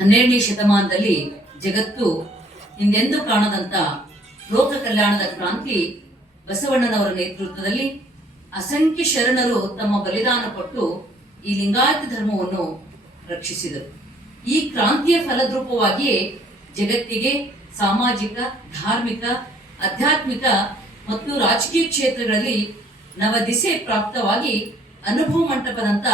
12ನೇ ಶತಮಾನದಲ್ಲಿ ಜಗತ್ತು ಹಿಂದೆಂದೂ ಕಾಣದಂತ ಲೋಕ ಕಲ್ಯಾಣದ ಕ್ರಾಂತಿ ಬಸವಣ್ಣನವರ ನೇತೃತ್ವದಲ್ಲಿ ಅಸಂಖ್ಯ ಶರಣರು ತಮ್ಮ ಬಲಿದಾನ ಕೊಟ್ಟು ಈ ಲಿಂಗಾಯತ ಧರ್ಮವನ್ನು ರಕ್ಷಿಸಿದರು. ಈ ಕ್ರಾಂತಿಯ ಫಲದ್ರೂಪವಾಗಿಯೇ ಜಗತ್ತಿಗೆ ಸಾಮಾಜಿಕ, ಧಾರ್ಮಿಕ, ಆಧ್ಯಾತ್ಮಿಕ ಮತ್ತು ರಾಜಕೀಯ ಕ್ಷೇತ್ರಗಳಲ್ಲಿ ನವದಿಸೆ ಪ್ರಾಪ್ತವಾಗಿ ಅನುಭವ ಮಂಟಪದಂತ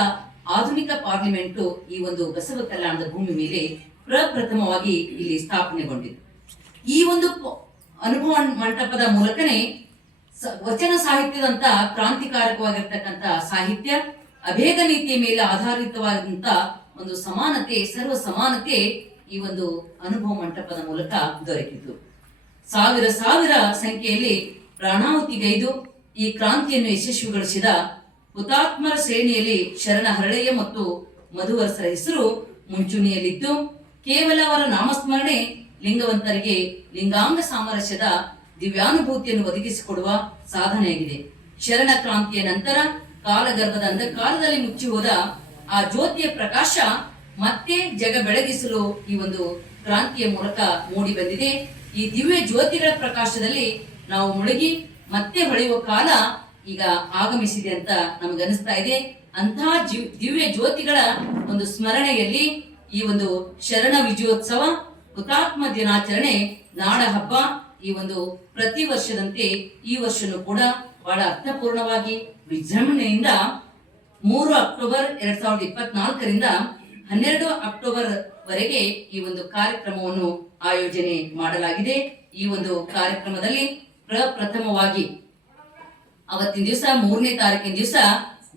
ಆಧುನಿಕ ಪಾರ್ಲಿಮೆಂಟು ಈ ಒಂದು ಬಸವ ಕಲ್ಯಾಣದ ಭೂಮಿ ಮೇಲೆ ಪ್ರಪ್ರಥಮವಾಗಿ ಇಲ್ಲಿ ಸ್ಥಾಪನೆಗೊಂಡಿದೆ. ಈ ಒಂದು ಅನುಭವ ಮಂಟಪದ ಮೂಲಕನೇ ವಚನ ಸಾಹಿತ್ಯದಂತ ಕ್ರಾಂತಿಕಾರಕವಾಗಿರ್ತಕ್ಕಂಥ ಸಾಹಿತ್ಯ, ಅಭೇದ ನೀತಿಯ ಮೇಲೆ ಆಧಾರಿತವಾದಂತ ಒಂದು ಸಮಾನತೆ, ಸರ್ವ ಸಮಾನತೆ ಈ ಒಂದು ಅನುಭವ ಮಂಟಪದ ಮೂಲಕ ದೊರಕಿತು. ಸಾವಿರ ಸಂಖ್ಯೆಯಲ್ಲಿ ಪ್ರಾಣಾಹುತಿಗೈದು ಈ ಕ್ರಾಂತಿಯನ್ನು ಯಶಸ್ವಿಗೊಳಿಸಿದ ಹುತಾತ್ಮರ ಶ್ರೇಣಿಯಲ್ಲಿ ಶರಣ ಹರಳಯ್ಯ ಮತ್ತು ಮಧುವರಸರ ಹೆಸರು ಮುಂಚೂಣಿಯಲ್ಲಿದ್ದು, ಕೇವಲ ಅವರ ನಾಮಸ್ಮರಣೆ ಲಿಂಗವಂತರಿಗೆ ಲಿಂಗಾಂಗ ಸಾಮರಸ್ಯದ ದಿವ್ಯಾನುಭೂತಿಯನ್ನು ಒದಗಿಸಿಕೊಡುವ ಸಾಧನೆಯಾಗಿದೆ. ಶರಣ ಕ್ರಾಂತಿಯ ನಂತರ ಕಾಲಗರ್ಭದ ಅಂಧಕಾರದಲ್ಲಿ ಮುಚ್ಚಿ ಹೋದ ಆ ಜ್ಯೋತಿಯ ಪ್ರಕಾಶ ಮತ್ತೆ ಜಗ ಬೆಳಗಿಸಲು ಈ ಒಂದು ಕ್ರಾಂತಿಯ ಮೂಲಕ ಮೂಡಿ ಬಂದಿದೆ. ಈ ದಿವ್ಯ ಜ್ಯೋತಿಗಳ ಪ್ರಕಾಶದಲ್ಲಿ ನಾವು ಮುಳುಗಿ ಮತ್ತೆ ಹೊಳೆಯುವ ಕಾಲ ಈಗ ಆಗಮಿಸಿದೆ ಅಂತ ನಮಗನಿಸ್ತಾ ಇದೆ. ಅಂತಹ ದಿವ್ಯ ಜ್ಯೋತಿಗಳ ಒಂದು ಸ್ಮರಣೆಯಲ್ಲಿ ಈ ಒಂದು ಶರಣ ವಿಜಯೋತ್ಸವ, ಹುತಾತ್ಮ ದಿನಾಚರಣೆ, ನಾಡ ಹಬ್ಬ ಈ ಒಂದು ಪ್ರತಿ ವರ್ಷದಂತೆ ಈ ವರ್ಷನೂ ಕೂಡ ಬಹಳ ಅರ್ಥಪೂರ್ಣವಾಗಿ ವಿಜೃಂಭಣೆಯಿಂದ 3 ಅಕ್ಟೋಬರ್ 2024ರಿಂದ 12 ಅಕ್ಟೋಬರ್ ವರೆಗೆ ಈ ಒಂದು ಕಾರ್ಯಕ್ರಮವನ್ನು ಆಯೋಜನೆ ಮಾಡಲಾಗಿದೆ. ಈ ಒಂದು ಕಾರ್ಯಕ್ರಮದಲ್ಲಿ ಪ್ರಪ್ರಥಮವಾಗಿ ಅವತ್ತಿನ ದಿವಸ 3ನೇ ತಾರೀಕಿನ ದಿವಸ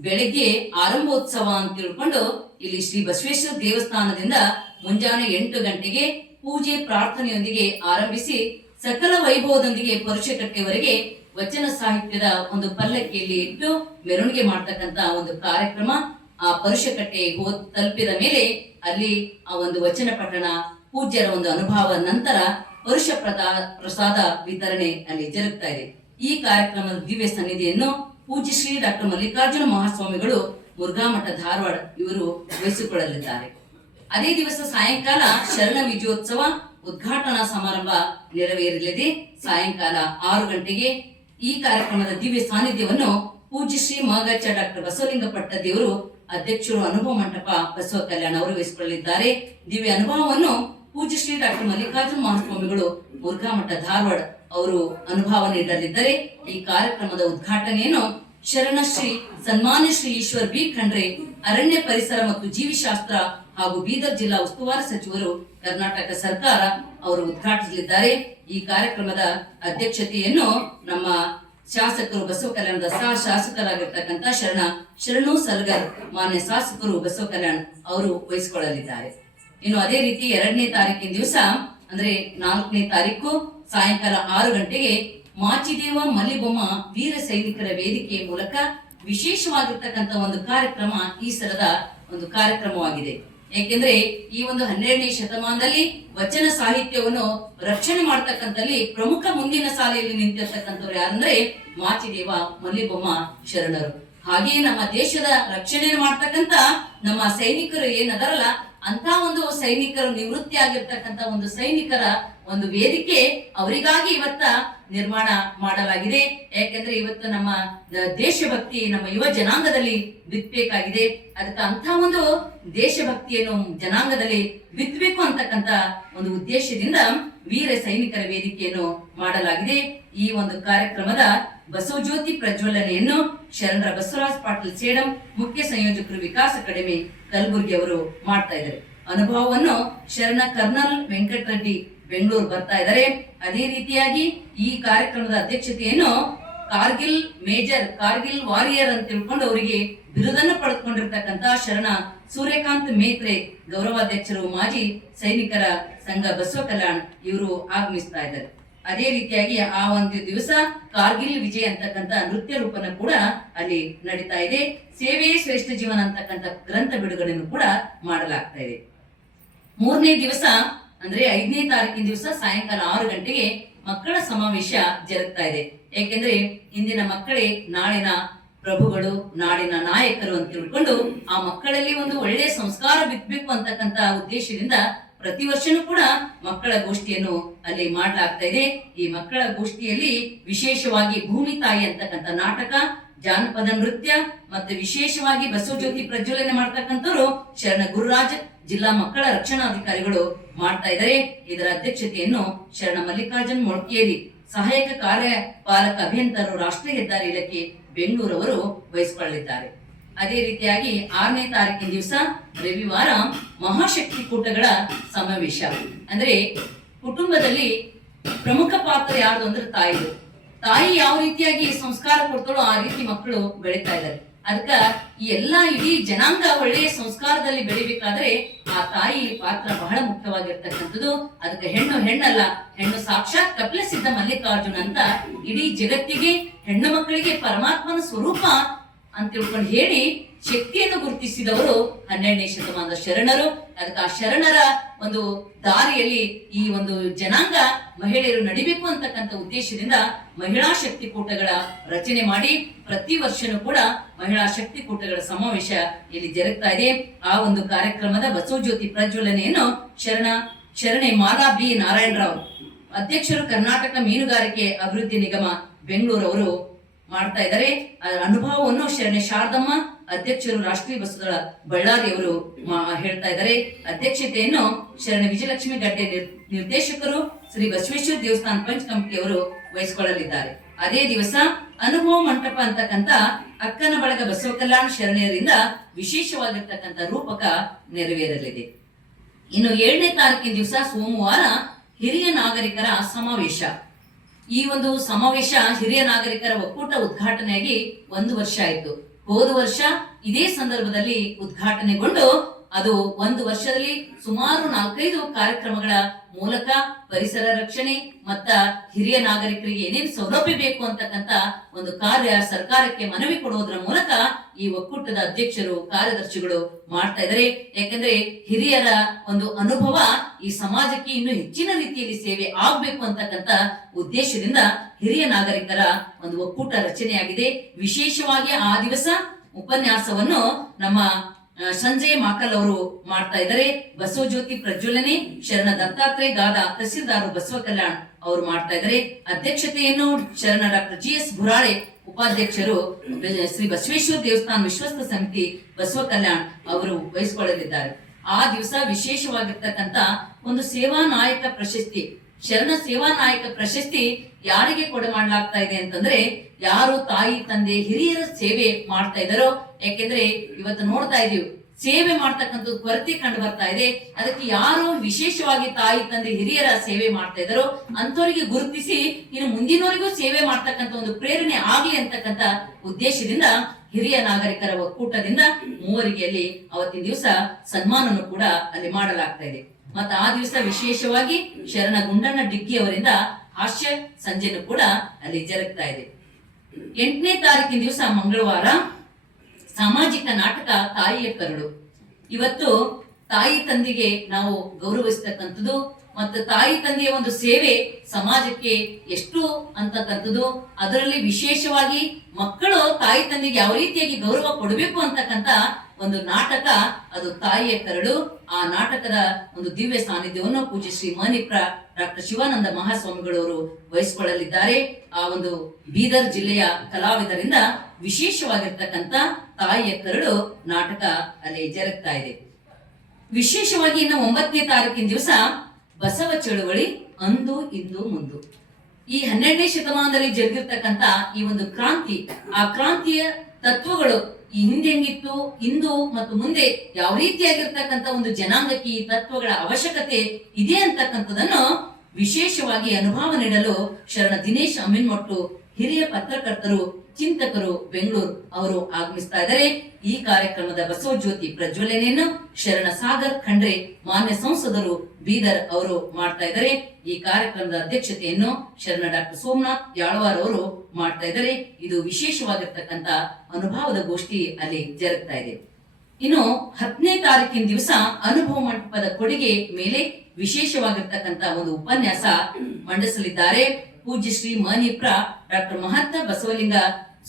ಬೆಳಗ್ಗೆ ಆರಂಭೋತ್ಸವ ಅಂತ ತಿಳ್ಕೊಂಡು ಇಲ್ಲಿ ಶ್ರೀ ಬಸವೇಶ್ವರ ದೇವಸ್ಥಾನದಿಂದ ಮುಂಜಾನೆ 8 ಗಂಟೆಗೆ ಪೂಜೆ ಪ್ರಾರ್ಥನೆಯೊಂದಿಗೆ ಆರಂಭಿಸಿ ಸಕಲ ವೈಭವದೊಂದಿಗೆ ಪರುಷಕಟ್ಟೆವರೆಗೆ ವಚನ ಸಾಹಿತ್ಯದ ಒಂದು ಪಲ್ಲಕ್ಕಿಯಲ್ಲಿ ಇಟ್ಟು ಮೆರವಣಿಗೆ ಮಾಡ್ತಕ್ಕಂತ ಒಂದು ಕಾರ್ಯಕ್ರಮ. ಆ ಪರುಷಕಟ್ಟೆ ತಲುಪಿದ ಮೇಲೆ ಅಲ್ಲಿ ಆ ಒಂದು ವಚನ ಪಠಣ, ಪೂಜ್ಯರ ಒಂದು ಅನುಭವ ನಂತರ ಪರುಷ ಪ್ರಸಾದ ವಿತರಣೆ ಅಲ್ಲಿ ಜರುಗ್ತಾ ಇದೆ. ಈ ಕಾರ್ಯಕ್ರಮದ ದಿವ್ಯ ಸನ್ನಿಧಿಯನ್ನು ಪೂಜ್ಯ ಶ್ರೀ ಡಾಕ್ಟರ್ ಮಲ್ಲಿಕಾರ್ಜುನ ಮಹಾಸ್ವಾಮಿಗಳು ಮುರುಘಾಮಠ ಧಾರವಾಡ ಇವರು ವಹಿಸಿಕೊಳ್ಳಲಿದ್ದಾರೆ. ಅದೇ ದಿವಸ ಸಾಯಂಕಾಲ ಶರಣ ವಿಜಯೋತ್ಸವ ಉದ್ಘಾಟನಾ ಸಮಾರಂಭ ನೆರವೇರಲಿದೆ. ಸಾಯಂಕಾಲ 6 ಗಂಟೆಗೆ ಈ ಕಾರ್ಯಕ್ರಮದ ದಿವ್ಯ ಸಾನ್ನಿಧ್ಯವನ್ನು ಪೂಜ್ಯ ಶ್ರೀ ಮಗಚ ಡಾಕ್ಟರ್ ಬಸವಲಿಂಗ ಪಟ್ಟದೇವರು ಅಧ್ಯಕ್ಷರು, ಅನುಭವ ಮಂಟಪ ಬಸವ ಕಲ್ಯಾಣ ಅವರು ವಹಿಸಿಕೊಳ್ಳಲಿದ್ದಾರೆ. ದಿವ್ಯ ಅನುಭವವನ್ನು ಪೂಜ್ಯ ಶ್ರೀ ಡಾಕ್ಟರ್ ಮಲ್ಲಿಕಾರ್ಜುನ ಮಹಾಸ್ವಾಮಿಗಳು ಮುರುಘಾಮಠ ಧಾರವಾಡ ಅವರು ಅನುಭವ ನೀಡಲಿದ್ದಾರೆ. ಈ ಕಾರ್ಯಕ್ರಮದ ಉದ್ಘಾಟನೆಯನ್ನು ಶರಣ ಶ್ರೀ ಸನ್ಮಾನ್ಯ ಶ್ರೀ ಈಶ್ವರ್ ಬಿ ಖಂಡ್ರೆ, ಅರಣ್ಯ ಪರಿಸರ ಮತ್ತು ಜೀವಿಶಾಸ್ತ್ರ ಹಾಗೂ ಬೀದರ್ ಜಿಲ್ಲಾ ಉಸ್ತುವಾರಿ ಸಚಿವರು, ಕರ್ನಾಟಕ ಸರ್ಕಾರ ಅವರು ಉದ್ಘಾಟಿಸಲಿದ್ದಾರೆ. ಈ ಕಾರ್ಯಕ್ರಮದ ಅಧ್ಯಕ್ಷತೆಯನ್ನು ನಮ್ಮ ಶಾಸಕರು, ಬಸವ ಕಲ್ಯಾಣದ ಶಾಸಕರಾಗಿರ್ತಕ್ಕಂಥ ಶರಣು ಸಲ್ಗರ್ ಮಾನ್ಯ ಶಾಸಕರು ಬಸವ ಕಲ್ಯಾಣ ಅವರು ವಹಿಸಿಕೊಳ್ಳಲಿದ್ದಾರೆ. ಇನ್ನು ಅದೇ ರೀತಿ 2ನೇ ತಾರೀಕಿನ ದಿವಸ ಅಂದ್ರೆ 4ನೇ ತಾರೀಕು ಸಾಯಂಕಾಲ 6 ಗಂಟೆಗೆ ಮಾಚಿದೇವ ಮಲ್ಲಿಬೊಮ್ಮ ವೀರ ಸೈನಿಕರ ವೇದಿಕೆಯ ಮೂಲಕ ವಿಶೇಷವಾಗಿರ್ತಕ್ಕಂಥ ಒಂದು ಕಾರ್ಯಕ್ರಮ ಈ ಸಲದ ಒಂದು ಕಾರ್ಯಕ್ರಮವಾಗಿದೆ. ಯಾಕೆಂದ್ರೆ ಈ ಒಂದು 12ನೇ ಶತಮಾನದಲ್ಲಿ ವಚನ ಸಾಹಿತ್ಯವನ್ನು ರಕ್ಷಣೆ ಮಾಡ್ತಕ್ಕಂಥಲ್ಲಿ ಪ್ರಮುಖ ಮುಂದಿನ ಸಾಲೆಯಲ್ಲಿ ನಿಂತಿರ್ತಕ್ಕಂಥವ್ರು ಯಾರಂದ್ರೆ ಮಾಚಿದೇವ ಮಲ್ಲಿಬೊಮ್ಮ ಶರಣರು. ಹಾಗೆಯೇ ನಮ್ಮ ದೇಶದ ರಕ್ಷಣೆ ಮಾಡ್ತಕ್ಕಂಥ ನಮ್ಮ ಸೈನಿಕರು ಏನದರಲ್ಲ ಅಂತ ಒಂದು ಸೈನಿಕರು, ನಿವೃತ್ತಿ ಆಗಿರ್ತಕ್ಕಂಥ ಒಂದು ಸೈನಿಕರ ಒಂದು ವೇದಿಕೆ ಅವರಿಗಾಗಿ ಇವತ್ತ ನಿರ್ಮಾಣ ಮಾಡಲಾಗಿದೆ. ಯಾಕೆಂದ್ರೆ ಇವತ್ತು ನಮ್ಮ ದೇಶಭಕ್ತಿ ನಮ್ಮ ಯುವ ಜನಾಂಗದಲ್ಲಿ ಬಿತ್ತಬೇಕಾಗಿದೆ. ಅದಕ್ಕೆ ಅಂತ ಒಂದು ದೇಶಭಕ್ತಿಯನ್ನು ಜನಾಂಗದಲ್ಲಿ ಬಿತ್ತಬೇಕು ಅಂತಕ್ಕಂಥ ಒಂದು ಉದ್ದೇಶದಿಂದ ವೀರ ಸೈನಿಕರ ವೇದಿಕೆಯನ್ನು ಮಾಡಲಾಗಿದೆ. ಈ ಒಂದು ಕಾರ್ಯಕ್ರಮದ ಬಸವಜ್ಯೋತಿ ಪ್ರಜ್ವಲನೆಯನ್ನು ಶರಣರ ಬಸವರಾಜ್ ಪಾಟೀಲ್ ಸೇಡಂ, ಮುಖ್ಯ ಸಂಯೋಜಕರು, ವಿಕಾಸ ಅಕಾಡೆಮಿ ಕಲಬುರಗಿ ಅವರು ಮಾಡ್ತಾ ಇದ್ದಾರೆ. ಅನುಭವವನ್ನು ಶರಣ ಕರ್ನಲ್ ವೆಂಕಟರೆಡ್ಡಿ ಬೆಂಗಳೂರು ಬರ್ತಾ ಇದ್ದಾರೆ. ಅದೇ ರೀತಿಯಾಗಿ ಈ ಕಾರ್ಯಕ್ರಮದ ಅಧ್ಯಕ್ಷತೆಯನ್ನು ಕಾರ್ಗಿಲ್ ಮೇಜರ್, ಕಾರ್ಗಿಲ್ ವಾರಿಯರ್ ಅಂತ ತಿಳ್ಕೊಂಡು ಅವರಿಗೆ ಬಿರುದನ್ನು ಪಡೆದುಕೊಂಡಿರ್ತಕ್ಕಂಥ ಶರಣ ಸೂರ್ಯಕಾಂತ್ ಮೇತ್ರೆ ಗೌರವಾಧ್ಯಕ್ಷರು, ಮಾಜಿ ಸೈನಿಕರ ಸಂಘ ಬಸವ ಕಲ್ಯಾಣ್ ಇವರು ಆಗಮಿಸ್ತಾ ಇದ್ದಾರೆ. ಅದೇ ರೀತಿಯಾಗಿ ಆ ಒಂದು ದಿವಸ ಕಾರ್ಗಿಲ್ ವಿಜಯ್ ಅಂತಕ್ಕಂಥ ನೃತ್ಯ ರೂಪನ ಕೂಡ ಅಲ್ಲಿ ನಡೀತಾ ಇದೆ. ಸೇವೆಯೇ ಶ್ರೇಷ್ಠ ಜೀವನ ಅಂತಕ್ಕಂಥ ಗ್ರಂಥ ಬಿಡುಗಡೆಯನ್ನು ಕೂಡ ಮಾಡಲಾಗ್ತಾ ಇದೆ. 3ನೇ ದಿವಸ ಅಂದ್ರೆ 5ನೇ ತಾರೀಕಿನ ದಿವಸ ಸಾಯಂಕಾಲ 6 ಗಂಟೆಗೆ ಮಕ್ಕಳ ಸಮಾವೇಶ ಜರುಗ್ತಾ ಇದೆ. ಯಾಕೆಂದ್ರೆ ಇಂದಿನ ಮಕ್ಕಳೇ ನಾಳಿನ ಪ್ರಭುಗಳು, ನಾಡಿನ ನಾಯಕರು ಅಂತ ತಿಳ್ಕೊಂಡು ಆ ಮಕ್ಕಳಲ್ಲಿ ಒಂದು ಒಳ್ಳೆಯ ಸಂಸ್ಕಾರ ಬಿತ್ತಬೇಕು ಅಂತಕ್ಕಂತ ಉದ್ದೇಶದಿಂದ ಪ್ರತಿ ವರ್ಷನೂ ಕೂಡ ಮಕ್ಕಳ ಗೋಷ್ಠಿಯನ್ನು ಅಲ್ಲಿ ಮಾಡಲಾಗ್ತಾ ಇದೆ. ಈ ಮಕ್ಕಳ ಗೋಷ್ಠಿಯಲ್ಲಿ ವಿಶೇಷವಾಗಿ ಭೂಮಿ ತಾಯಿ ಅಂತಕ್ಕಂಥ ನಾಟಕ, ಜಾನಪದ ನೃತ್ಯ ಮತ್ತೆ ವಿಶೇಷವಾಗಿ ಬಸವಜ್ಯೋತಿ ಪ್ರಜ್ವಲನೆ ಮಾಡ್ತಕ್ಕಂಥವ್ರು ಶರಣ ಗುರುರಾಜ್ ಜಿಲ್ಲಾ ಮಕ್ಕಳ ರಕ್ಷಣಾಧಿಕಾರಿಗಳು ಮಾಡ್ತಾ ಇದ್ದಾರೆ. ಇದರ ಅಧ್ಯಕ್ಷತೆಯನ್ನು ಶರಣ ಮಲ್ಲಿಕಾರ್ಜುನ್ ಮೊಳಕೇರಿ ಸಹಾಯಕ ಕಾರ್ಯಪಾಲಕ ಅಭಿಯಂತರರು ರಾಷ್ಟ್ರೀಯ ಹೆದ್ದಾರಿ ಇಲಾಖೆ ಬೆಂಗಳೂರವರು ವಹಿಸಿಕೊಳ್ಳಲಿದ್ದಾರೆ. ಅದೇ ರೀತಿಯಾಗಿ 6ನೇ ತಾರೀಕಿನ ದಿವಸ ರವಿವಾರ ಮಹಾಶಕ್ತಿ ಕೂಟಗಳ ಸಮಾವೇಶ. ಅಂದ್ರೆ ಕುಟುಂಬದಲ್ಲಿ ಪ್ರಮುಖ ಪಾತ್ರ ಯಾರ್ದು ಅಂದ್ರೆ ತಾಯಿದು. ತಾಯಿ ಯಾವ ರೀತಿಯಾಗಿ ಸಂಸ್ಕಾರ ಕೊಡ್ತಾಳೋ ಆ ರೀತಿ ಮಕ್ಕಳು ಬೆಳೀತಾ ಇದ್ದಾರೆ. ಅದಕ್ಕ ಈ ಎಲ್ಲಾ ಇಡೀ ಜನಾಂಗ ಒಳ್ಳೆಯ ಸಂಸ್ಕಾರದಲ್ಲಿ ಬೆಳಿಬೇಕಾದ್ರೆ ಆ ತಾಯಿ ಪಾತ್ರ ಬಹಳ ಮುಖ್ಯವಾಗಿರ್ತಕ್ಕಂಥದ್ದು. ಅದಕ್ಕೆ ಹೆಣ್ಣಲ್ಲ, ಹೆಣ್ಣು ಸಾಕ್ಷಾತ್ ಕಪಿಲ ಸಿದ್ಧ ಮಲ್ಲಿಕಾರ್ಜುನ ಅಂತ ಇಡೀ ಜಗತ್ತಿಗೆ ಹೆಣ್ಣು ಮಕ್ಕಳಿಗೆ ಪರಮಾತ್ಮನ ಸ್ವರೂಪ ಅಂತ ತಿಳ್ಕೊಂಡು ಹೇಳಿ ಶಕ್ತಿಯನ್ನು ಗುರುತಿಸಿದವರು 12ನೇ ಶತಮಾನದ ಶರಣರು. ಅದಕ್ಕೆ ಆ ಶರಣರ ಒಂದು ದಾರಿಯಲ್ಲಿ ಈ ಒಂದು ಜನಾಂಗ ಮಹಿಳೆಯರು ನಡಿಬೇಕು ಅಂತಕ್ಕಂಥ ಉದ್ದೇಶದಿಂದ ಮಹಿಳಾ ಶಕ್ತಿ ಕೂಟಗಳ ರಚನೆ ಮಾಡಿ ಪ್ರತಿ ವರ್ಷನೂ ಕೂಡ ಮಹಿಳಾ ಶಕ್ತಿ ಕೂಟಗಳ ಸಮಾವೇಶ ಇಲ್ಲಿ ಜರುಗ್ತಾ ಇದೆ. ಆ ಒಂದು ಕಾರ್ಯಕ್ರಮದ ಬಸವಜ್ಯೋತಿ ಪ್ರಜ್ವಲನೆಯನ್ನು ಶರಣೆ ಮಾಲಾ ಬಿ ನಾರಾಯಣರಾವ್ ಅಧ್ಯಕ್ಷರು ಕರ್ನಾಟಕ ಮೀನುಗಾರಿಕೆ ಅಭಿವೃದ್ಧಿ ನಿಗಮ ಬೆಂಗಳೂರವರು ಮಾಡ್ತಾ ಇದ್ದಾರೆ. ಅನುಭವವನ್ನು ಶರಣೆ ಶಾರದಮ್ಮ ಅಧ್ಯಕ್ಷರು ರಾಷ್ಟ್ರೀಯ ಬಸವದಳ ಬಳ್ಳಾರಿಯವರು ಹೇಳ್ತಾ ಇದ್ದಾರೆ. ಅಧ್ಯಕ್ಷತೆಯನ್ನು ಶರಣ ವಿಜಯಲಕ್ಷ್ಮಿ ಗಡ್ಡೆ ನಿರ್ದೇಶಕರು ಶ್ರೀ ಬಸವೇಶ್ವರ ದೇವಸ್ಥಾನ ಪಂಚ್ ಕಮಿಟಿಯವರು ವಹಿಸಿಕೊಳ್ಳಲಿದ್ದಾರೆ. ಅದೇ ದಿವಸ ಅನುಭವ ಮಂಟಪ ಅಂತಕ್ಕಂಥ ಅಕ್ಕನ ಬಳಗ ಬಸವ ಕಲ್ಯಾಣ ಶರಣೆಯರಿಂದ ವಿಶೇಷವಾಗಿರ್ತಕ್ಕಂಥ ರೂಪಕ ನೆರವೇರಲಿದೆ. ಇನ್ನು 7ನೇ ತಾರೀಕಿನ ದಿವಸ ಸೋಮವಾರ ಹಿರಿಯ ನಾಗರಿಕರ ಸಮಾವೇಶ. ಈ ಒಂದು ಸಮಾವೇಶ ಹಿರಿಯ ನಾಗರಿಕರ ಒಕ್ಕೂಟ ಉದ್ಘಾಟನೆಯಾಗಿ 1 ವರ್ಷ ಆಯಿತು. ಹೋದ ವರ್ಷ ಇದೇ ಸಂದರ್ಭದಲ್ಲಿ ಉದ್ಘಾಟನೆಗೊಂಡು ಅದು 1 ವರ್ಷದಲ್ಲಿ ಸುಮಾರು 4-5 ಕಾರ್ಯಕ್ರಮಗಳ ಮೂಲಕ ಪರಿಸರ ರಕ್ಷಣೆ ಮತ್ತ ಹಿರಿಯ ನಾಗರಿಕರಿಗೆ ಏನೇನು ಸೌಲಭ್ಯ ಬೇಕು ಅಂತಕ್ಕಂಥ ಒಂದು ಕಾರ್ಯ ಸರ್ಕಾರಕ್ಕೆ ಮನವಿ ಕೊಡುವುದರ ಮೂಲಕ ಈ ಒಕ್ಕೂಟದ ಅಧ್ಯಕ್ಷರು ಕಾರ್ಯದರ್ಶಿಗಳು ಮಾಡ್ತಾ ಇದ್ದಾರೆ. ಯಾಕಂದ್ರೆ ಹಿರಿಯರ ಒಂದು ಅನುಭವ ಈ ಸಮಾಜಕ್ಕೆ ಇನ್ನು ಹೆಚ್ಚಿನ ರೀತಿಯಲ್ಲಿ ಸೇವೆ ಆಗ್ಬೇಕು ಅಂತಕ್ಕಂಥ ಉದ್ದೇಶದಿಂದ ಹಿರಿಯ ನಾಗರಿಕರ ಒಂದು ಒಕ್ಕೂಟ ರಚನೆಯಾಗಿದೆ. ವಿಶೇಷವಾಗಿ ಆ ದಿವಸ ಉಪನ್ಯಾಸವನ್ನು ನಮ್ಮ ಸಂಜಯ್ ಮಾಕಲ್ ಅವರು ಮಾಡ್ತಾ ಇದ್ದಾರೆ. ಬಸವಜ್ಯೋತಿ ಪ್ರಜ್ವಲನೆ ಶರಣ ದತ್ತಾತ್ರೇಯ ಗಾದ ತಹಸೀಲ್ದಾರ್ ಬಸವ ಕಲ್ಯಾಣ್ ಅವರು ಮಾಡ್ತಾ ಇದ್ದಾರೆ. ಅಧ್ಯಕ್ಷತೆಯನ್ನು ಶರಣ ಡಾಕ್ಟರ್ GS ಬುರಾಳೆ ಉಪಾಧ್ಯಕ್ಷರು ಶ್ರೀ ಬಸವೇಶ್ವರ ದೇವಸ್ಥಾನ ವಿಶ್ವಸ್ತ ಸಮಿತಿ ಬಸವ ಕಲ್ಯಾಣ್ ಅವರು ವಹಿಸಿಕೊಳ್ಳಲಿದ್ದಾರೆ. ಆ ದಿವಸ ವಿಶೇಷವಾಗಿರ್ತಕ್ಕಂಥ ಒಂದು ಸೇವಾ ನಾಯಕ ಪ್ರಶಸ್ತಿ, ಶರಣ ಸೇವಾ ನಾಯಕ ಪ್ರಶಸ್ತಿ ಯಾರಿಗೆ ಕೊಡೆ ಮಾಡಲಾಗ್ತಾ ಇದೆ ಅಂತಂದ್ರೆ ಯಾರು ತಾಯಿ ತಂದೆ ಹಿರಿಯರ ಸೇವೆ ಮಾಡ್ತಾ ಇದ್ದಾರೋ. ಯಾಕೆಂದ್ರೆ ಇವತ್ತು ನೋಡ್ತಾ ಇದೀವಿ ಸೇವೆ ಮಾಡ್ತಕ್ಕಂಥದ್ದು ಕೊರತೆ ಕಂಡು ಬರ್ತಾ ಇದೆ. ಅದಕ್ಕೆ ಯಾರು ವಿಶೇಷವಾಗಿ ತಾಯಿ ತಂದೆ ಹಿರಿಯರ ಸೇವೆ ಮಾಡ್ತಾ ಇದ್ದಾರೋ ಅಂತವರಿಗೆ ಗುರುತಿಸಿ ಇನ್ನು ಮುಂದಿನವರಿಗೂ ಸೇವೆ ಮಾಡ್ತಕ್ಕಂಥ ಒಂದು ಪ್ರೇರಣೆ ಆಗ್ಲಿ ಅಂತಕ್ಕಂಥ ಉದ್ದೇಶದಿಂದ ಹಿರಿಯ ನಾಗರಿಕರ ಒಕ್ಕೂಟದಿಂದ 3 ಅಲ್ಲಿ ಅವತ್ತಿನ ದಿವಸ ಸನ್ಮಾನವನ್ನು ಕೂಡ ಅಲ್ಲಿ ಮಾಡಲಾಗ್ತಾ ಇದೆ. ಮತ್ತೆ ಆ ದಿವಸ ವಿಶೇಷವಾಗಿ ಶರಣ ಗುಂಡಣ್ಣ ಡಿಗ್ಗಿ ಅವರಿಂದ ಹಾಸ್ಯ ಸಂಜೆನೂ ಕೂಡ ಅಲ್ಲಿ ಜರುಗ್ತಾ ಇದೆ. 8ನೇ ತಾರೀಕಿನ ದಿವಸ ಮಂಗಳವಾರ ಸಾಮಾಜಿಕ ನಾಟಕ ತಾಯಿಯ ಕರಡು. ಇವತ್ತು ತಾಯಿ ತಂದೆಗೆ ನಾವು ಗೌರವಿಸ್ತಕ್ಕಂಥದ್ದು ಮತ್ತು ತಾಯಿ ತಂದೆಯ ಒಂದು ಸೇವೆ ಸಮಾಜಕ್ಕೆ ಎಷ್ಟು ಅಂತಕ್ಕಂಥದ್ದು, ಅದರಲ್ಲಿ ವಿಶೇಷವಾಗಿ ಮಕ್ಕಳು ತಾಯಿ ತಂದೆಗೆ ಯಾವ ರೀತಿಯಾಗಿ ಗೌರವ ಕೊಡಬೇಕು ಅಂತಕ್ಕಂಥ ಒಂದು ನಾಟಕ ಅದು ತಾಯಿಯ ಕರಡು. ಆ ನಾಟಕದ ಒಂದು ದಿವ್ಯ ಸಾನ್ನಿಧ್ಯವನ್ನು ಪೂಜ್ಯ ಶ್ರೀ ಮಣಿಪ್ರ ಡಾಕ್ಟರ್ ಶಿವಾನಂದ ಮಹಾಸ್ವಾಮಿಗಳವರು ವಹಿಸಿಕೊಳ್ಳಲಿದ್ದಾರೆ. ಆ ಒಂದು ಬೀದರ್ ಜಿಲ್ಲೆಯ ಕಲಾವಿದರಿಂದ ವಿಶೇಷವಾಗಿರ್ತಕ್ಕಂಥ ತಾಯಿಯ ಕರಡು ನಾಟಕ ಅಲ್ಲಿ ಜರುಗ್ತಾ ಇದೆ. ವಿಶೇಷವಾಗಿ ಇನ್ನು 9ನೇ ತಾರೀಕಿನ ದಿವಸ ಬಸವ ಚಳುವಳಿ ಅಂದು ಇಂದು ಮುಂದು. ಈ 12ನೇ ಶತಮಾನದಲ್ಲಿ ಜರುಗಿರ್ತಕ್ಕಂಥ ಈ ಒಂದು ಕ್ರಾಂತಿ, ಆ ಕ್ರಾಂತಿಯ ತತ್ವಗಳು ಈ ಹಿಂದೆ ಹೆಂಗಿತ್ತು, ಇಂದು ಮತ್ತು ಮುಂದೆ ಯಾವ ರೀತಿಯಾಗಿರ್ತಕ್ಕಂಥ ಒಂದು ಜನಾಂಗಕ್ಕೆ ಈ ತತ್ವಗಳ ಅವಶ್ಯಕತೆ ಇದೆ ಅಂತಕ್ಕಂಥದನ್ನು ವಿಶೇಷವಾಗಿ ಅನುಭವ ನೀಡಲು ಶರಣ ದಿನೇಶ್ ಅಮೀನ್ಮೊಟ್ಟು ಹಿರಿಯ ಪತ್ರಕರ್ತರು ಚಿಂತಕರು ಬೆಂಗಳೂರು ಅವರು ಆಗಮಿಸ್ತಾ ಇದ್ದಾರೆ. ಈ ಕಾರ್ಯಕ್ರಮದ ಬಸವಜ್ಯೋತಿ ಪ್ರಜ್ವಲನೆಯನ್ನು ಶರಣ ಸಾಗರ್ ಖಂಡ್ರೆ ಮಾನ್ಯ ಸಂಸದರು ಬೀದರ್ ಅವರು ಮಾಡ್ತಾ ಇದ್ದಾರೆ. ಈ ಕಾರ್ಯಕ್ರಮದ ಅಧ್ಯಕ್ಷತೆಯನ್ನು ಶರಣ ಡಾಕ್ಟರ್ ಸೋಮನಾಥ್ ಯಾಳವಾರ್ ಅವರು ಮಾಡ್ತಾ ಇದ್ದಾರೆ. ಇದು ವಿಶೇಷವಾಗಿರ್ತಕ್ಕಂಥ ಅನುಭವದ ಗೋಷ್ಠಿ ಅಲ್ಲಿ ಜರುಗ್ತಾ ಇದೆ. ಇನ್ನು 10ನೇ ತಾರೀಕಿನ ದಿವಸ ಅನುಭವ ಮಂಟಪದ ಕೊಡುಗೆ ಮೇಲೆ ವಿಶೇಷವಾಗಿರ್ತಕ್ಕಂಥ ಒಂದು ಉಪನ್ಯಾಸ ಮಂಡಿಸಲಿದ್ದಾರೆ. ಪೂಜ್ಯ ಶ್ರೀ ಮಣಿಪ್ರ ಡಾಕ್ಟರ್ ಮಹಂತ ಬಸವಲಿಂಗ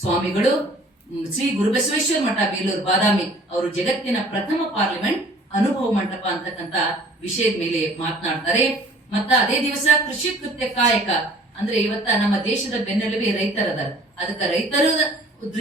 ಸ್ವಾಮಿಗಳು, ಶ್ರೀ ಗುರುಬಸವೇಶ್ವರ ಮಠ ಬೇಲೂರು ಬಾದಾಮಿ ಅವರು ಜಗತ್ತಿನ ಪ್ರಥಮ ಪಾರ್ಲಿಮೆಂಟ್ ಅನುಭವ ಮಂಟಪ ಅಂತಕ್ಕಂತ ವಿಷಯದ ಮೇಲೆ ಮಾತನಾಡ್ತಾರೆ. ಮತ್ತ ಅದೇ ದಿವಸ ಕೃಷಿ ಕೃತ್ಯ ಕಾಯಕ ಅಂದ್ರೆ ಇವತ್ತ ನಮ್ಮ ದೇಶದ ಬೆನ್ನೆಲುಬೆ ರೈತರದ, ಅದಕ್ಕ ರೈತರ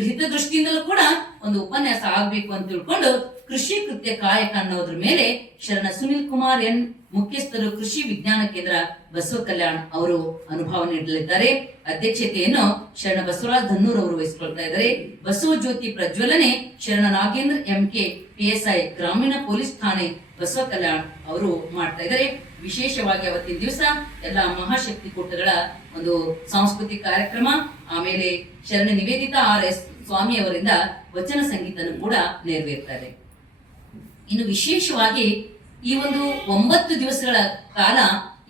ಹಿತದೃಷ್ಟಿಯಿಂದಲೂ ಕೂಡ ಒಂದು ಉಪನ್ಯಾಸ ಆಗ್ಬೇಕು ಅಂತ ತಿಳ್ಕೊಂಡು ಕೃಷಿ ಕೃತ್ಯ ಕಾಯಕ ಅನ್ನೋದ್ರ ಮೇಲೆ ಶರಣ ಸುನಿಲ್ ಕುಮಾರ್ ಎನ್, ಮುಖ್ಯಸ್ಥರು, ಕೃಷಿ ವಿಜ್ಞಾನ ಕೇಂದ್ರ, ಬಸವ ಕಲ್ಯಾಣ್ ಅವರು ಅನುಭವ ನೀಡಲಿದ್ದಾರೆ. ಅಧ್ಯಕ್ಷತೆಯನ್ನು ಶರಣ ಬಸವರಾಜ್ ಧನ್ನೂರ್ ಅವರು ವಹಿಸಿಕೊಳ್ತಾ ಇದ್ದಾರೆ. ಬಸವ ಜ್ಯೋತಿ ಪ್ರಜ್ವಲನೆ ಶರಣ ನಾಗೇಂದ್ರ ಎಂಕೆ, PSI, ಗ್ರಾಮೀಣ ಪೊಲೀಸ್ ಠಾಣೆ, ಬಸವ ಕಲ್ಯಾಣ್ ಅವರು ಮಾಡ್ತಾ ಇದ್ದಾರೆ. ವಿಶೇಷವಾಗಿ ಅವತ್ತಿನ ದಿವಸ ಎಲ್ಲ ಮಹಾಶಕ್ತಿ ಕೂಟಗಳ ಒಂದು ಸಾಂಸ್ಕೃತಿಕ ಕಾರ್ಯಕ್ರಮ, ಆಮೇಲೆ ಶರಣ ನಿವೇದಿತಾ RS ಸ್ವಾಮಿ ಅವರಿಂದ ವಚನ ಸಂಗೀತನು ಕೂಡ ನೆರವೇರ್ತಾರೆ. ಇನ್ನು ವಿಶೇಷವಾಗಿ ಈ ಒಂದು 9 ದಿವಸಗಳ ಕಾಲ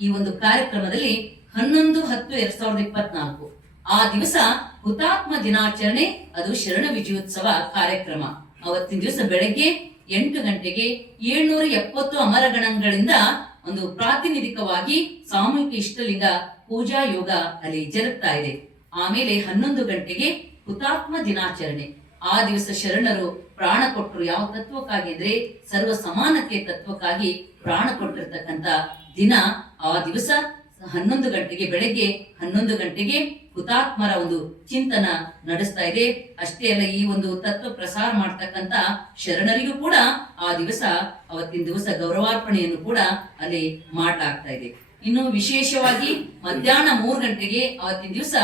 ಈ ಒಂದು ಕಾರ್ಯಕ್ರಮದಲ್ಲಿ 11/10/2024 ಆ ದಿವಸ ಹುತಾತ್ಮ ದಿನಾಚರಣೆ, ಅದು ಶರಣ ವಿಜಯೋತ್ಸವ ಕಾರ್ಯಕ್ರಮ. ಅವತ್ತಿನ ದಿವಸ ಬೆಳಗ್ಗೆ 8 ಗಂಟೆಗೆ 770 ಅಮರಗಣಗಳಿಂದ ಒಂದು ಪ್ರಾತಿನಿಧಿಕವಾಗಿ ಸಾಮೂಹಿಕ ಇಷ್ಟಲಿಂಗ ಪೂಜಾ ಯೋಗ ಅಲ್ಲಿ ಜರುಗ್ತಾ ಇದೆ. ಆಮೇಲೆ 11 ಗಂಟೆಗೆ ಹುತಾತ್ಮ ದಿನಾಚರಣೆ. ಆ ದಿವಸ ಶರಣರು ಪ್ರಾಣ ಕೊಟ್ಟರು ಯಾವ ತತ್ವಕ್ಕಾಗಿ ಅಂದ್ರೆ ಸರ್ವ ಸಮಾನತೆ ತತ್ವಕ್ಕಾಗಿ ಪ್ರಾಣ ಕೊಟ್ಟಿರ್ತಕ್ಕಂತ ದಿನ. ಆ ದಿವಸ 11 ಗಂಟೆಗೆ, ಬೆಳಗ್ಗೆ 11 ಗಂಟೆಗೆ ಹುತಾತ್ಮರ ಒಂದು ಚಿಂತನ ನಡೆಸ್ತಾ ಇದೆ. ಅಷ್ಟೇ ಅಲ್ಲ, ಈ ಒಂದು ತತ್ವ ಪ್ರಸಾರ ಮಾಡ್ತಕ್ಕಂತ ಶರಣರಿಗೂ ಕೂಡ ಆ ದಿವಸ, ಅವತ್ತಿನ ದಿವಸ ಗೌರವಾರ್ಪಣೆಯನ್ನು ಕೂಡ ಅಲ್ಲಿ ಮಾಡಲಾಗ್ತಾ ಇದೆ. ಇನ್ನು ವಿಶೇಷವಾಗಿ ಮಧ್ಯಾಹ್ನ 3 ಗಂಟೆಗೆ ಅವತ್ತಿನ ದಿವಸ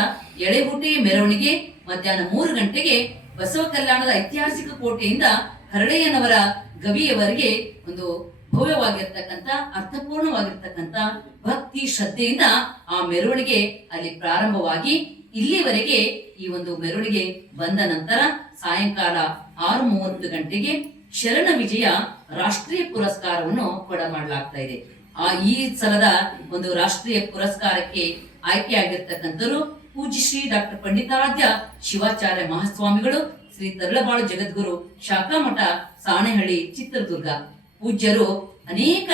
ಎಳೆಗೂಟೆ ಮೆರವಣಿಗೆ, ಮಧ್ಯಾಹ್ನ 3 ಗಂಟೆಗೆ ಬಸವ ಕಲ್ಯಾಣದ ಐತಿಹಾಸಿಕ ಕೋಟೆಯಿಂದ ಹರಳೆಯನವರ ಗವಿಯವರೆಗೆ ಒಂದು ಭವ್ಯವಾಗಿರ್ತಕ್ಕಂಥ, ಅರ್ಥಪೂರ್ಣವಾಗಿರ್ತಕ್ಕಂಥ ಭಕ್ತಿ ಶ್ರದ್ಧೆಯಿಂದ ಆ ಮೆರವಣಿಗೆ ಅಲ್ಲಿ ಪ್ರಾರಂಭವಾಗಿ ಇಲ್ಲಿವರೆಗೆ ಈ ಒಂದು ಮೆರವಣಿಗೆ ಬಂದ ನಂತರ ಸಾಯಂಕಾಲ 6:30 ಗಂಟೆಗೆ ಶರಣ ವಿಜಯ ರಾಷ್ಟ್ರೀಯ ಪುರಸ್ಕಾರವನ್ನು ಕೊಡಮಾಡಲಾಗ್ತಾ ಇದೆ. ಈ ಸಲದ ಒಂದು ರಾಷ್ಟ್ರೀಯ ಪುರಸ್ಕಾರಕ್ಕೆ ಆಯ್ಕೆಯಾಗಿರ್ತಕ್ಕಂಥರು ಪೂಜ್ಯ ಶ್ರೀ ಡಾಕ್ಟರ್ ಪಂಡಿತಾರಾಧ್ಯ ಶಿವಾಚಾರ್ಯ ಮಹಾಸ್ವಾಮಿಗಳು, ಶ್ರೀ ತರಳಬಾಳು ಜಗದ್ಗುರು ಶಾಖಾಮಠ ಸಾಣೆಹಳ್ಳಿ ಚಿತ್ರದುರ್ಗ. ಪೂಜ್ಯರು ಅನೇಕ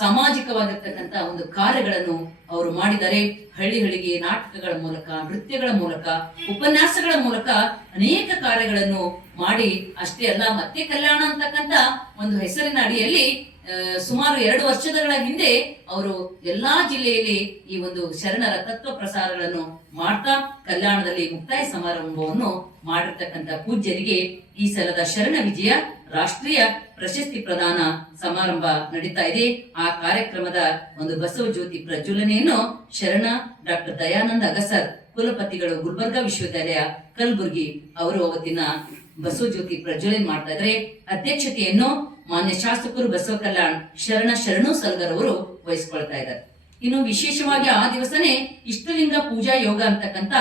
ಸಾಮಾಜಿಕವಾಗಿರ್ತಕ್ಕಂಥ ಒಂದು ಕಾರ್ಯಗಳನ್ನು ಅವರು ಮಾಡಿದ್ದಾರೆ. ಹಳ್ಳಿ ಹಳ್ಳಿಗೆ ನಾಟಕಗಳ ಮೂಲಕ, ನೃತ್ಯಗಳ ಮೂಲಕ, ಉಪನ್ಯಾಸಗಳ ಮೂಲಕ ಅನೇಕ ಕಾರ್ಯಗಳನ್ನು ಮಾಡಿ, ಅಷ್ಟೇ ಅಲ್ಲ ಮತ್ತೆ ಕಲ್ಯಾಣ ಅಂತಕ್ಕಂಥ ಒಂದು ಹೆಸರಿನ ಅಡಿಯಲ್ಲಿ ಸುಮಾರು 2 ವರ್ಷಗಳ ಹಿಂದೆ ಅವರು ಎಲ್ಲಾ ಜಿಲ್ಲೆಯಲ್ಲಿ ಈ ಒಂದು ಶರಣರ ತತ್ವ ಪ್ರಸಾರಗಳನ್ನು ಮಾಡ್ತಾ ಕಲ್ಯಾಣದಲ್ಲಿ ಮುಕ್ತಾಯ ಸಮಾರಂಭವನ್ನು ಮಾಡಿರ್ತಕ್ಕಂಥ ಪೂಜ್ಯರಿಗೆ ಈ ಸಲದ ಶರಣ ವಿಜಯ ರಾಷ್ಟ್ರೀಯ ಪ್ರಶಸ್ತಿ ಪ್ರದಾನ ಸಮಾರಂಭ ನಡೀತಾ ಇದೆ. ಆ ಕಾರ್ಯಕ್ರಮದ ಒಂದು ಬಸವ ಜ್ಯೋತಿ ಪ್ರಜ್ವಲನೆಯನ್ನು ಶರಣ ಡಾಕ್ಟರ್ ದಯಾನಂದ ಅಗಸರ್, ಕುಲಪತಿಗಳು, ಗುಲ್ಬರ್ಗಾ ವಿಶ್ವವಿದ್ಯಾಲಯ ಕಲಬುರಗಿ ಅವರು ಅವತ್ತಿನ ಬಸವ ಜ್ಯೋತಿ ಪ್ರಜ್ವಲನೆ ಮಾಡ್ತಾ ಇದ್ದಾರೆ. ಅಧ್ಯಕ್ಷತೆಯನ್ನು ಮಾನ್ಯ ಶಾಸಕರು ಬಸವ ಕಲ್ಯಾಣ್ ಶರಣು ಸಲ್ಗರ್ ಅವರು ವಹಿಸ್ಕೊಳ್ತಾ ಇದ್ದಾರೆ. ಇನ್ನು ವಿಶೇಷವಾಗಿ ಆ ದಿವಸನೇ ಇಷ್ಟಲಿಂಗ ಪೂಜಾ ಯೋಗ ಅಂತಕ್ಕಂಥ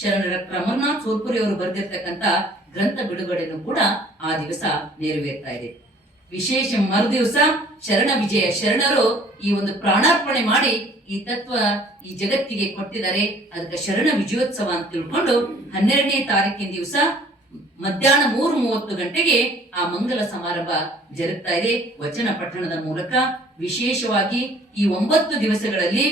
ಶರಣ ಡಾಕ್ಟರ್ ಅಮರನಾಥ್ ಸೋಲ್ಪುರಿ ಅವರು ಬರೆದಿರ್ತಕ್ಕಂಥ ಗ್ರಂಥ ಬಿಡುಗಡೆಯನ್ನು ಕೂಡ ಆ ದಿವಸ ನೆರವೇರ್ತಾ ಇದೆ. ವಿಶೇಷ ಮರುದಿವಸ ಶರಣ ವಿಜಯ, ಶರಣರು ಈ ಒಂದು ಪ್ರಾಣಾರ್ಪಣೆ ಮಾಡಿ ಈ ತತ್ವ ಈ ಜಗತ್ತಿಗೆ ಕೊಟ್ಟಿದ್ದಾರೆ. ಅದಕ್ಕೆ ಶರಣ ವಿಜಯೋತ್ಸವ ಅಂತ ತಿಳ್ಕೊಂಡು 12ನೇ ತಾರೀಕಿನ ದಿವಸ ಮಧ್ಯಾಹ್ನ 3:30 ಗಂಟೆಗೆ ಆ ಮಂಗಲ ಸಮಾರಂಭ ಜರುಗ್ತಾ ಇದೆ ವಚನ ಪಠಣದ ಮೂಲಕ. ವಿಶೇಷವಾಗಿ ಈ 9 ದಿವಸಗಳಲ್ಲಿ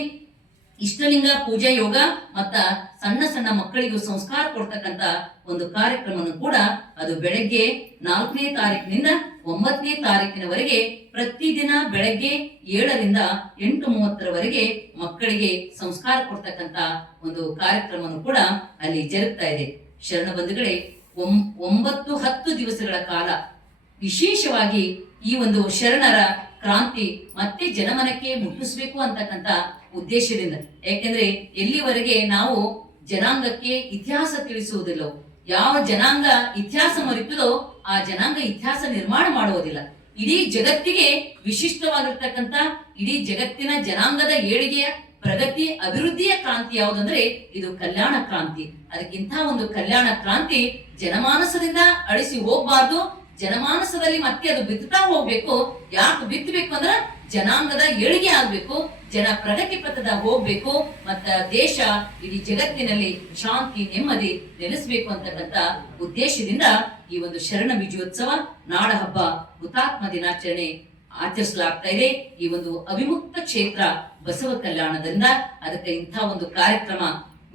ಇಷ್ಟಲಿಂಗ ಪೂಜಾ ಯೋಗ ಮತ್ತ ಸಣ್ಣ ಸಣ್ಣ ಮಕ್ಕಳಿಗೂ ಸಂಸ್ಕಾರ ಕೊಡ್ತಕ್ಕಂತ ಒಂದು ಕಾರ್ಯಕ್ರಮವನ್ನು ಕೂಡ ಅದು ಬೆಳಗ್ಗೆ 4ನೇ ತಾರೀಕಿನಿಂದ 9ನೇ ತಾರೀಕಿನವರೆಗೆ ಪ್ರತಿದಿನ ಬೆಳಗ್ಗೆ 7ರಿಂದ 8:30ರವರೆಗೆ ಮಕ್ಕಳಿಗೆ ಸಂಸ್ಕಾರ ಕೊಡ್ತಕ್ಕಂತ ಒಂದು ಕಾರ್ಯಕ್ರಮವನ್ನು ಕೂಡ ಅಲ್ಲಿ ಜರುಗ್ತಾ ಇದೆ. ಶರಣ ಬಂಧುಗಳೇ, 9-10 ದಿವಸಗಳ ಕಾಲ ವಿಶೇಷವಾಗಿ ಈ ಒಂದು ಶರಣರ ಕ್ರಾಂತಿ ಮತ್ತೆ ಜನಮನಕ್ಕೆ ಮುಟ್ಟಿಸ್ಬೇಕು ಅಂತಕ್ಕಂಥ ಉದ್ದೇಶದಿಂದ. ಯಾಕೆಂದ್ರೆ ಎಲ್ಲಿವರೆಗೆ ನಾವು ಜನಾಂಗಕ್ಕೆ ಇತಿಹಾಸ ತಿಳಿಸುವುದಿಲ್ಲ, ಯಾವ ಜನಾಂಗ ಇತಿಹಾಸ ಮರೆತದೋ ಆ ಜನಾಂಗ ಇತಿಹಾಸ ನಿರ್ಮಾಣ ಮಾಡುವುದಿಲ್ಲ. ಇಡೀ ಜಗತ್ತಿಗೆ ವಿಶಿಷ್ಟವಾಗಿರ್ತಕ್ಕಂಥ, ಇಡೀ ಜಗತ್ತಿನ ಜನಾಂಗದ ಏಳಿಗೆಯ ಪ್ರಗತಿ ಅಭಿವೃದ್ಧಿಯ ಕ್ರಾಂತಿ ಯಾವುದಂದ್ರೆ ಇದು ಕಲ್ಯಾಣ ಕ್ರಾಂತಿ. ಅದಕ್ಕಿಂತ ಒಂದು ಕಲ್ಯಾಣ ಕ್ರಾಂತಿ ಜನಮಾನಸದಿಂದ ಅಳಿಸಿ ಹೋಗ್ಬಾರ್ದು, ಜನಮಾನಸದಲ್ಲಿ ಮತ್ತೆ ಅದು ಬಿತ್ತುತ್ತಾ ಹೋಗ್ಬೇಕು. ಯಾಕೆ ಬಿತ್ತಬೇಕು ಅಂದ್ರ ಜನಾಂಗದ ಏಳಿಗೆ ಆಗ್ಬೇಕು, ಜನ ಪ್ರಗತಿ ಪಥದ ಹೋಗ್ಬೇಕು, ಮತ್ತ ದೇಶ ಇಡೀ ಜಗತ್ತಿನಲ್ಲಿ ಶಾಂತಿ ನೆಮ್ಮದಿ ನೆಲೆಸಬೇಕು ಅಂತಕ್ಕಂಥ ಉದ್ದೇಶದಿಂದ ಈ ಒಂದು ಶರಣ ವಿಜಯೋತ್ಸವ ನಾಡ ಹಬ್ಬ ಹುತಾತ್ಮ ದಿನಾಚರಣೆ ಆಚರಿಸಲಾಗ್ತಾ ಇದೆ. ಈ ಒಂದು ಅವಿಮುಕ್ತ ಕ್ಷೇತ್ರ ಬಸವ ಕಲ್ಯಾಣದಿಂದ ಅದಕ್ಕೆ ಇಂಥ ಒಂದು ಕಾರ್ಯಕ್ರಮ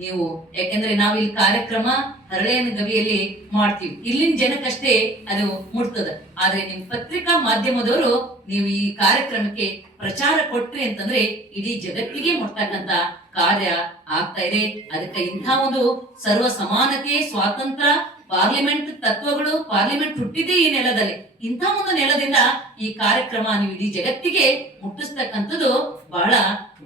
ನೀವು. ಯಾಕೆಂದ್ರೆ ನಾವು ಇಲ್ಲಿ ಕಾರ್ಯಕ್ರಮ ಹರಳೆಯನ ಗವಿಯಲ್ಲಿ ಮಾಡ್ತೀವಿ, ಇಲ್ಲಿನ ಜನಕ್ಕಷ್ಟೇ ಅದು ಮುಟ್ತದ. ಆದ್ರೆ ನಿಮ್ ಪತ್ರಿಕಾ ಮಾಧ್ಯಮದವರು ನೀವು ಈ ಕಾರ್ಯಕ್ರಮಕ್ಕೆ ಪ್ರಚಾರ ಕೊಟ್ರಿ ಅಂತಂದ್ರೆ ಇಡೀ ಜಗತ್ತಿಗೆ ಮುಟ್ತಕ್ಕಂತ ಕಾರ್ಯ ಆಗ್ತಾ ಇದೆ. ಅದಕ್ಕೆ ಇಂಥ ಒಂದು ಸರ್ವ ಸಮಾನತೆ, ಸ್ವಾತಂತ್ರ್ಯ, ಪಾರ್ಲಿಮೆಂಟ್ ತತ್ವಗಳು, ಪಾರ್ಲಿಮೆಂಟ್ ಹುಟ್ಟಿದ್ದೇ ಈ ನೆಲದಲ್ಲಿ. ಇಂಥ ಒಂದು ನೆಲದಿಂದ ಈ ಕಾರ್ಯಕ್ರಮ ನೀವು ಇಡೀ ಜಗತ್ತಿಗೆ ಮುಟ್ಟಿಸ್ತಕ್ಕಂಥದ್ದು ಬಹಳ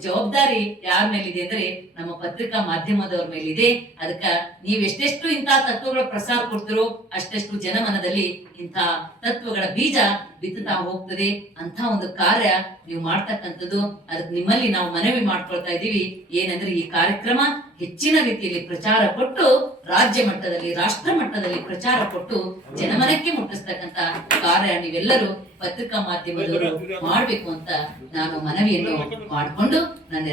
ಜವಾಬ್ದಾರಿ ಯಾರ ಮೇಲಿದೆ ಅಂದ್ರೆ ನಮ್ಮ ಪತ್ರಿಕಾ ಮಾಧ್ಯಮದವ್ರ ಮೇಲಿದೆ. ಅದಕ್ಕ ನೀವ್ ಎಷ್ಟೆಷ್ಟು ಇಂಥ ತತ್ವಗಳ ಪ್ರಸಾರ ಕೊಡ್ತಿರೋ ಅಷ್ಟೆಷ್ಟು ಜನಮನದಲ್ಲಿ ಇಂಥ ತತ್ವಗಳ ಬೀಜ ಬಿತ್ತುತ್ತಾ ಹೋಗ್ತದೆ. ಅಂತ ಒಂದು ಕಾರ್ಯ ನೀವು ಮಾಡ್ತಕ್ಕಂಥದ್ದು. ಅದಕ್ಕೆ ನಿಮ್ಮಲ್ಲಿ ನಾವು ಮನವಿ ಮಾಡ್ಕೊಳ್ತಾ ಇದೀವಿ ಏನಂದ್ರೆ ಈ ಕಾರ್ಯಕ್ರಮ ಹೆಚ್ಚಿನ ರೀತಿಯಲ್ಲಿ ಪ್ರಚಾರ ಕೊಟ್ಟು ರಾಜ್ಯ ಮಟ್ಟದಲ್ಲಿ, ರಾಷ್ಟ್ರ ಮಟ್ಟದಲ್ಲಿ ಪ್ರಚಾರ ಕೊಟ್ಟು ಜನಮನಕ್ಕೆ ಮುಟ್ಟಿಸ್ತಕ್ಕಂತ ಕಾರ್ಯ ನೀವೆಲ್ಲರೂ ಪತ್ರಿಕಾ ಮಾಧ್ಯಮದವರು ಮಾಡ್ಬೇಕು ಅಂತ ನಾನು ಮನವಿಯನ್ನು ಮಾಡಿಕೊಂಡು ನನ್ನ